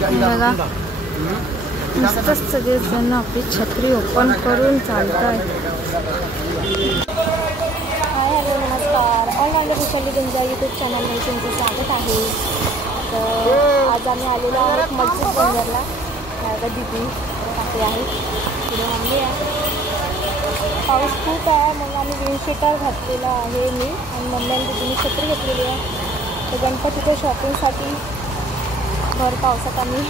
बघा नुसतंच सगळेजण आपली छत्री ओपन करून चालत आहे. हाय हॅलो नमस्कार, ऑल माइंड विशाली तुमच्या यूट्यूब चॅनलमध्ये तुमचं स्वागत आहे. तर आज आम्ही आलेलो आहोत मस्जिद बंदरला. दीदी काकी आहे, पुढे मम्मी आहे. पाऊस खूप आहे मग आम्ही रेनशेटर घातलेला आहे मी आणि मम्मी आणि दीदीने छत्री घेतलेली आहे. तर गणपतीच्या शॉपिंगसाठी भर पावसात आम्ही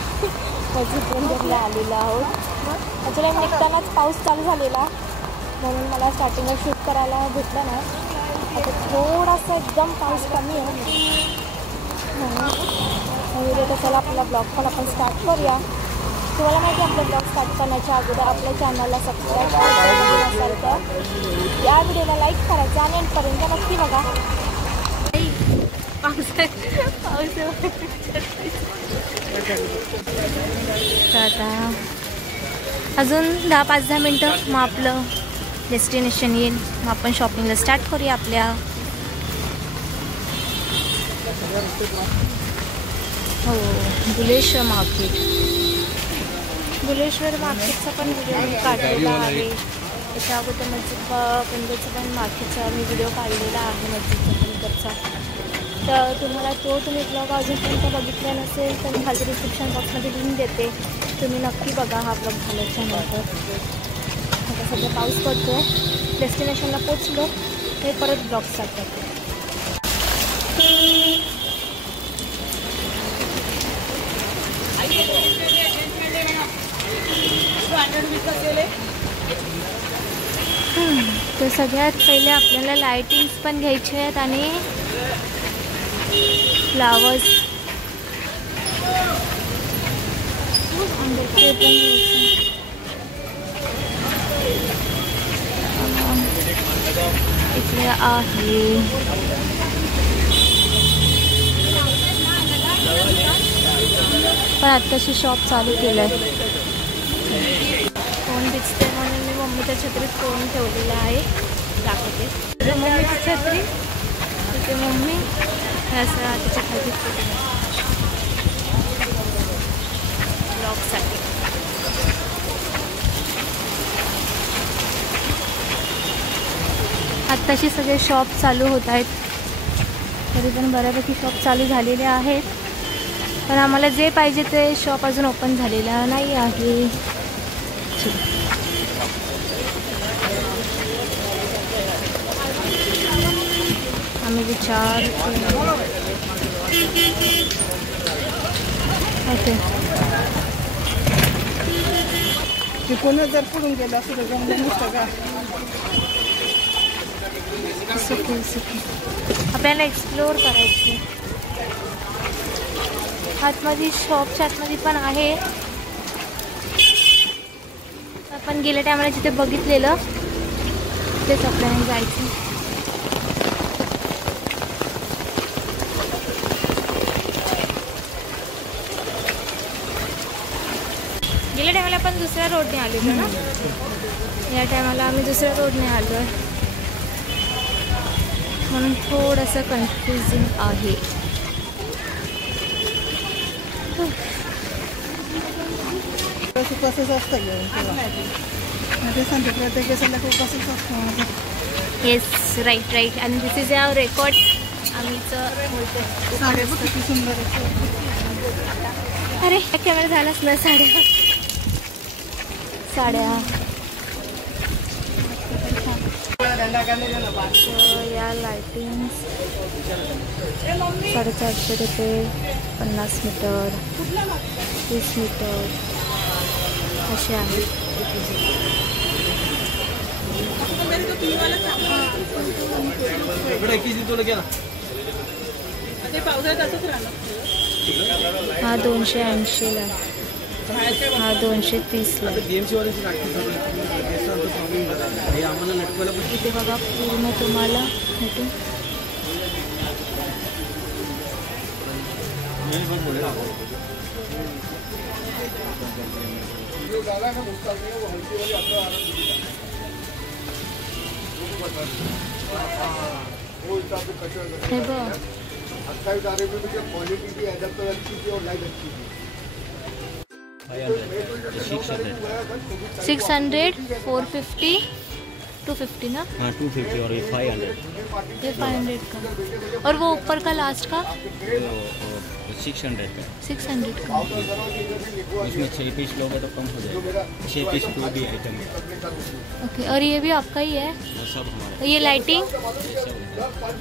मस्जिद बंदरला आलेलो आहोत. ॲक्च्युली आम्ही निघतानाच पाऊस चालू झालेला म्हणून मला स्टार्टिंगला शूट करायला भेटलं नाही. आता थोडासा एकदम पाऊस कमी आहे म्हणून चला आपला ब्लॉग पण आपण स्टार्ट करूया. तुम्हाला माहिती आहे आपलं ब्लॉग स्टार्ट करण्याच्या अगोदर आपल्या चॅनलला सबस्क्राईब करायचं असेल तर या व्हिडिओला लाईक करायचं आणि एंडपर्यंत नक्की बघा. आता अजून 10-5 मिनटं मग आपलं डेस्टिनेशन येईल. मग आपण शॉपिंगला स्टार्ट करूया आपल्या. हो बुलेश्वर मार्केट, बुलेश्वर मार्केटचा पण व्हिडिओ मी काढलेला आहे. त्याच्या अगोदर मस्जिद बंदरचा पण मार्केटचा मी व्हिडिओ काढलेला आहे मस्जिदचा बंदरचा. तर तुम्हाला तुम्ही ब्लॉग अजूनपर्यंत बघितला नसेल तर मी खाली डिस्क्रिप्शन बॉक्समध्ये लिंक देते, तुम्ही नक्की बघा हा ब्लॉग झाल्याच्यानंतर. आता सध्या पाऊस पडतो आहे, डेस्टिनेशनला पोचलो हे परत ब्लॉग स्टार्ट करतो. तर सगळ्यात पहिले आपल्याला लायटिंग्स पण घ्यायचे आहेत आणि फ्लावर्स ते पण इथे आहे. पण आत्ताशी शॉप चालू केलं आहे. फोन दिसते म्हणून मी मम्मीच्या छत्रीत फोन ठेवलेला आहे. दाखवते मम्मीची छत्री, तिथे मम्मी असं तिच्या खाली ब्लॉगसाठी. आत्ताशी सगळे शॉप चालू होत आहेत, तरी पण बऱ्यापैकी शॉप चालू झालेले आहेत. पण आम्हाला जे पाहिजे ते शॉप अजून ओपन झालेला नाही आहे. आम्ही विचार कोणी जर पडून गेला असं आपल्याला एक्सप्लोअर करायचं. आतमध्ये शॉपच्या आतमध्ये पण आहे. आपण गेल्या टायमाला जिथे बघितलेलं तेच आपल्याला जायचं. गेल्या टायमाला आपण दुसऱ्या रोडने आलेलो ना, या टायमाला आम्ही दुसऱ्या रोडने आलो आहे म्हणून थोडंसं कन्फ्युजिंग आहे. येस राईट आणि दिस इज आवर रेकॉर्ड. आम्हीच अरे कॅमेरा झालाच ना. साड्या या लाइटिंग 450 रुपये, 50 मीटर, 30 मीटर असे आहेत. हा 280 ला, हा 230 ला. इथे बघा पूर्ण तुम्हाला भेटून 500, 600, 450, 250 ना? हाँ 250 और ये 500, ये 500 का। और वो ऊपर का लास्ट का 600 का। 600 का। उसमें 6 पीस लोगे तो कम हो जाएगा, 6 पीस कोई भी आइटम है। ओके, और ये भी आपका ही है? वो सब हमारा। ये लाइटिंग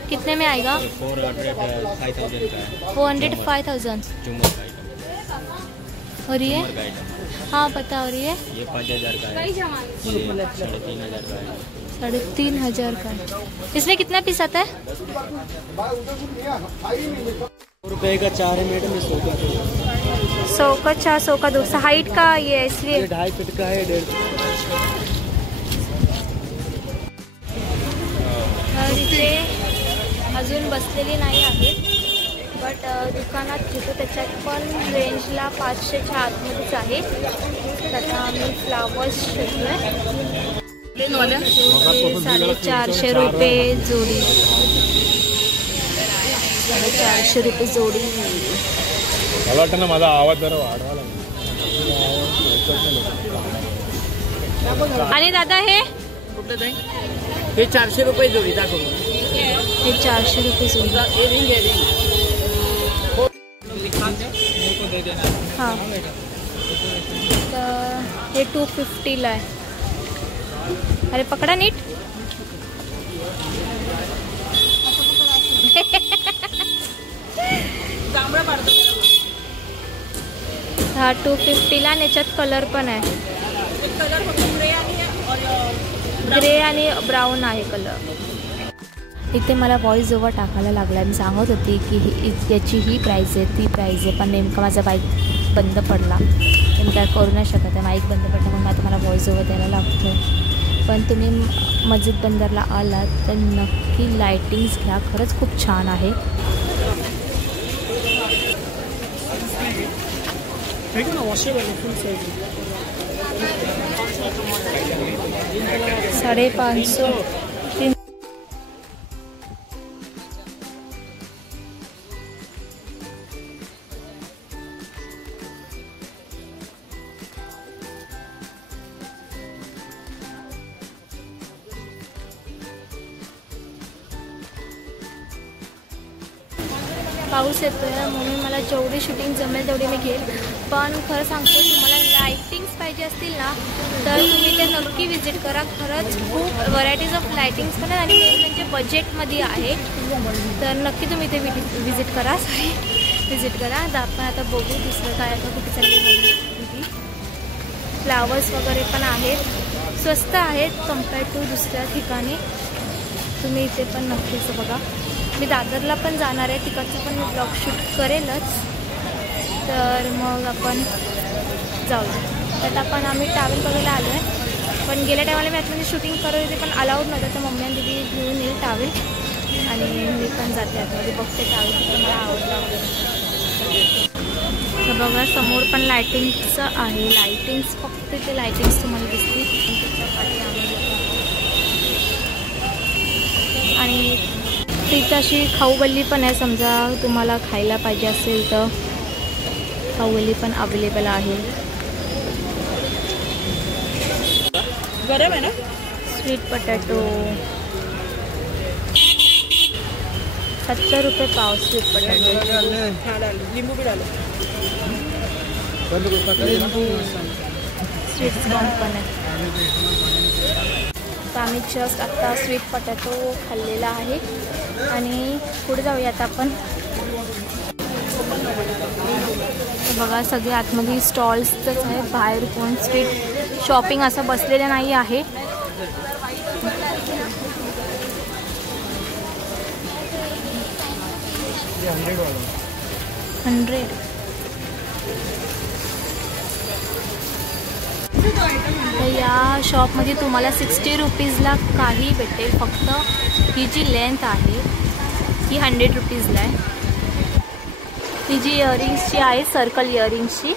कितने में आएगा? 400 5000 का है। 400 5000। झूमर का आइटम। और ये? झूमर का आइटम। हाँ पता। और ये 5000 का है, ये 3500 का है। 3500 का है। इसमें कितना पीस आता है? 100 रुपये का 4 है मैडम, 100 का 100 का 4, 100 का 200। हाइट का ये है इसलिए 2.5 फीट का है, 1.5। इथे अजून बसलेली नाही आहेत, बट दुकानात घेतो त्याच्यात पण रेंजला 500च्या आतमध्येच आहे. तर आता आम्ही फ्लावर्स शोधतोय. 450 रुपये जोडी. 450 रुपये जोडी. मला वाटतं ना माझा आवाज जरा वाढवा लागला. आणि दादा हे हे 400 रुपये जोडी दाखव. हे 400 रुपये जोडी. हां, तर हे 250ला आहे. अरे पकडा नीट. हा 250ला आणि याच्यात कलर पण आहे. ग्रे आणि ब्राऊन आहे कलर. इथे मला व्हॉइस ओव्हर टाकायला लागला. मी सांगत होती की याची ही प्राईज आहे, ती प्राईज आहे, पण नेमका माझा बाईक बंद पडला. मी काय करू नाही शकत आहे. माईक बंद पडला म्हणून आता मला व्हॉइस ओव्हर द्यायला लागतो. पण तुम्ही मस्जिद बंदरला आलात तर नक्की लायटिंग्स घ्या, खरंच खूप छान आहे. 550. पाऊस येतो आहे म्हणून मला जेवढी शूटिंग जमेल तेवढी मी घेईल. पण खरं सांगतो, तुम्हाला लायटिंग्स पाहिजे असतील ना तर तुम्ही ते नक्की विजिट करा. खरंच खूप व्हरायटीज ऑफ लायटिंग्स पण आहेत आणि मेन म्हणजे बजेटमध्ये आहे. तर नक्की तुम्ही ते विजिट करा. विजिट करा. आपण आता बघू दुसरं काय आता कुठे चालली. फ्लावर्स वगैरे पण आहेत, स्वस्त आहेत कम्पेअर्ड टू दुसऱ्या ठिकाणी. तुम्ही इथे पण नक्कीच बघा. मी दादरला पण जाणार आहे, तिकडचं पण मी ब्लॉग शूट करेलच. तर मग आपण जाऊया. त्यात आपण आम्ही ट्रॅव्हल बघायला आलो आहे. पण गेल्या टायमाला मी आतमध्ये शूटिंग करत होते पण अलाउड नव्हतं. तर मम्मी आणि दीदी घेऊन येईल ट्रॅव्हल आणि मी पण जाते आतमध्ये बघते ट्रॅव्हल. तर मला आवडलं वगैरे. तर बघा समोर पण लायटिंगचं आहे. लायटिंग्स फक्त ते लायटिंग्स तुम्हाला दिसतील. आणि तिथं अशी खाऊगल्ली पण आहे. समजा तुम्हाला खायला पाहिजे असेल तर खाऊगल्ली पण अवेलेबल आहे. गरम आहे ना. स्वीट पटॅटो 70 रुपये पाव. Sweet potato. लिंबू भी डालो. स्वीट कॉर्न पण आहे. तर आम्ही जस्ट आत्ता स्वीट पटॅटो खाल्लेला आहे आणि पुढे जाऊया आता आपण. बघा सगळे आतमध्ये स्टॉल्सच आहेत. बाहेर कोण स्ट्रीट शॉपिंग असं बसलेलं नाही आहे. $100. तर या शॉपमध्ये तुम्हाला 60 रुपीजला काही भेटेल. फक्त ही जी लेंथ आहे ही 100 रुपीजला आहे. ही जी इयरिंग्सची आहे सर्कल इयरिंग्सची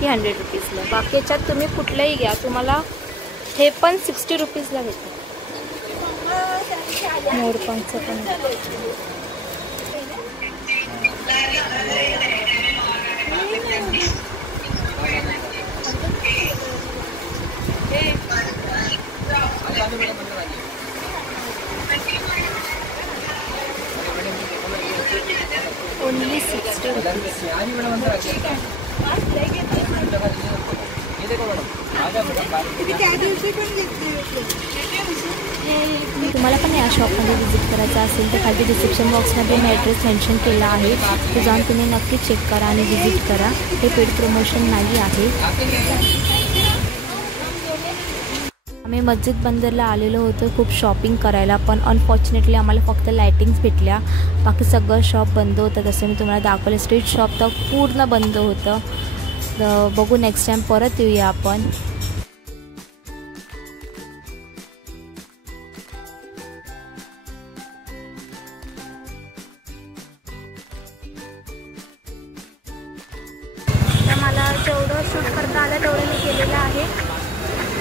ही 100 रुपीजला आहे. बाकी याच्यात तुम्ही कुठलंही घ्या तुम्हाला हे पण 60 रुपीजला भेटेल. मोरपंखचं पण तुम्हाला पण या शॉपमध्ये व्हिजिट करायचं असेल तर खाली डिस्क्रिप्शन बॉक्समध्ये मी ॲड्रेस मेन्शन केला आहे. ते जाऊन तुम्ही नक्की चेक करा आणि व्हिजिट करा. हे पेड प्रमोशन नाही आहे. आम्ही मस्जिद बंदरला आलेलो होतो खूप शॉपिंग करायला, पण अनफॉर्च्युनेटली आम्हाला फक्त लायटिंग्स भेटल्या. बाकी सगळं शॉप बंद होतं. जसं मी तुम्हाला दाखवलं स्ट्रीट शॉप तर पूर्ण बंद होतं. तर बघू नेक्स्ट टाईम परत येऊया आपण. तर मला जेवढं शूट करता आलं तेवढं मी केलेलं आहे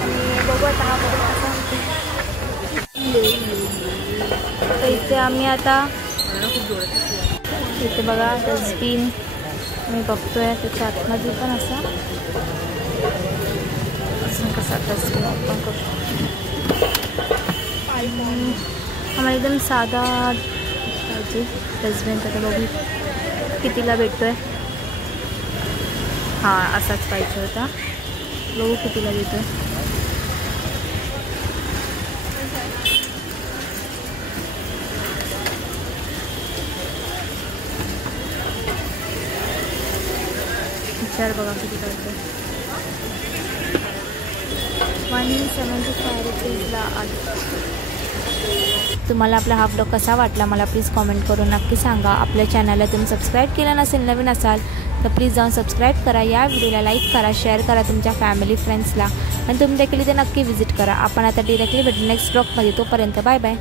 आणि बघू आता हा बघू कसा होतो. तर इथे आम्ही आता इथे बघा डस्टबिन मी बघतोय त्याच्या आतमध्ये पण असा कसा डस्टबिन ओपन करतो. आम्हाला एकदम साधा पाहिजे डस्टबिन. तर बघू कितीला भेटतोय. हां असाच पाहिजे होता. बघू कितीला भेटतोय. विचार बघा किती करतो. 175 रुपीजला आलं. तुम्हाला आपला हा ब्लॉग कसा वाटला मला प्लीज कॉमेंट करून नक्की सांगा. आपल्या चॅनलला तुम्ही सबस्क्राईब केलं नसेल, नवीन असाल तर प्लीज जाऊन सबस्क्राईब करा. या व्हिडिओला लाईक करा, शेअर करा तुमच्या फॅमिली फ्रेंड्सला आणि तुम्ही देखील इथे नक्की व्हिजिट करा. आपण आता डिरेक्टली भेटू नेक्स्ट ब्लॉगमध्ये. तोपर्यंत बाय बाय.